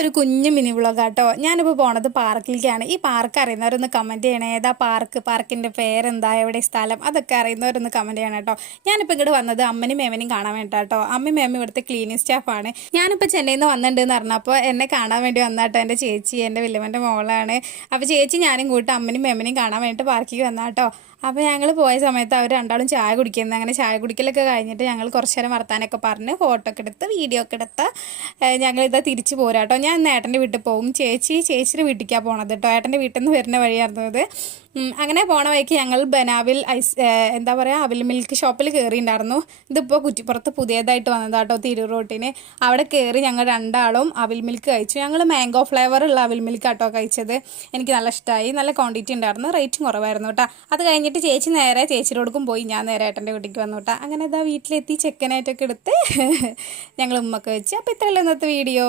ഇന്നൊരു കുഞ്ഞു മിനി വ്ളോഗാട്ടോ. ഞാനിപ്പോൾ പോണത് പാർക്കിലേക്കാണ്. ഈ പാർക്ക് അറിയുന്നവരൊന്ന് കമൻറ്റ് ചെയ്യണേ. ഏതാ പാർക്കിൻ്റെ പേരെന്താ, എവിടെ സ്ഥലം, അതൊക്കെ അറിയുന്നവരൊന്ന് കമൻറ്റ് ചെയ്യണം കേട്ടോ. ഞാനിപ്പോൾ ഇങ്ങോട്ട് വന്നത് അമ്മനും മേമനും കാണാൻ വേണ്ടിയിട്ടോ. അമ്മയും മേമയും ഇവിടുത്തെ ക്ലീനിങ് സ്റ്റാഫാണ്. ഞാനിപ്പോൾ ചെന്നൈയിൽ നിന്ന് വന്നിട്ടുണ്ടെന്ന് പറഞ്ഞപ്പോൾ എന്നെ കാണാൻ വേണ്ടി വന്നാട്ടോ. എൻ്റെ ചേച്ചി എൻ്റെ വല്യമ്മൻ്റെ മോളാണ്. അപ്പോൾ ചേച്ചി ഞാനും കൂട്ടി അമ്മനും മേമനും കാണാൻ വേണ്ടിയിട്ട് പാർക്കിൽ വന്നാട്ടോ. അപ്പോൾ ഞങ്ങൾ പോയ സമയത്ത് അവർ രണ്ടാളും ചായ കുടിക്കുന്നത്. അങ്ങനെ ചായ കുടിക്കലൊക്കെ കഴിഞ്ഞിട്ട് ഞങ്ങൾ കുറച്ച് നേരം വർത്താനൊക്കെ പറഞ്ഞ് ഫോട്ടോ ഒക്കെ എടുത്ത് വീഡിയോ ഒക്കെ എടുത്ത് ഞങ്ങളിതാ തിരിച്ച് പോരാട്ടോ. ഞാൻ ഇന്ന് ഏട്ടൻ്റെ വീട്ടിൽ പോകും. ചേച്ചിയുടെ വീട്ടിലേക്കാണ് പോണത് കേട്ടോ. ഏട്ടൻ്റെ വീട്ടിൽ നിന്ന് വരുന്ന വഴിയായിരുന്നു ഇത്. അങ്ങനെ പോണ വഴിക്ക് ഞങ്ങൾ ബനാവിൽ അവിൽ മിൽക്ക് ഷോപ്പിൽ കയറിയിട്ടുണ്ടായിരുന്നു. ഇതിപ്പോൾ കുറ്റിപ്പുറത്ത് പുതിയതായിട്ട് വന്നതാട്ടോ, തിരൂർ റോട്ടിന്. അവിടെ കയറി ഞങ്ങൾ രണ്ടാളും അവിൽ മിൽക്ക് കഴിച്ചു. ഞങ്ങൾ മാംഗോ ഫ്ലേവറുള്ള അവിൽ മിൽക്ക് ആട്ടോ കഴിച്ചത്. എനിക്ക് നല്ല ഇഷ്ടമായി. നല്ല ക്വാണ്ടിറ്റി ഉണ്ടായിരുന്നു, റേറ്റും കുറവായിരുന്നു കേട്ടോ. അത് കഴിഞ്ഞിട്ട് ചേച്ചി നേരെ ചേച്ചിയോടൊപ്പം പോയി. ഞാൻ നേരെ ഏട്ടൻ്റെ വീട്ടിലേക്ക് വന്നു കേട്ടോ. അങ്ങനെ ഇതാ വീട്ടിലെത്തി ചെക്കനായിട്ടൊക്കെ എടുത്ത് ഞങ്ങൾ ഉമ്മക്ക് വെച്ച്. അപ്പോൾ ഇത്രയല്ലേ ഇന്നത്തെ വീഡിയോ.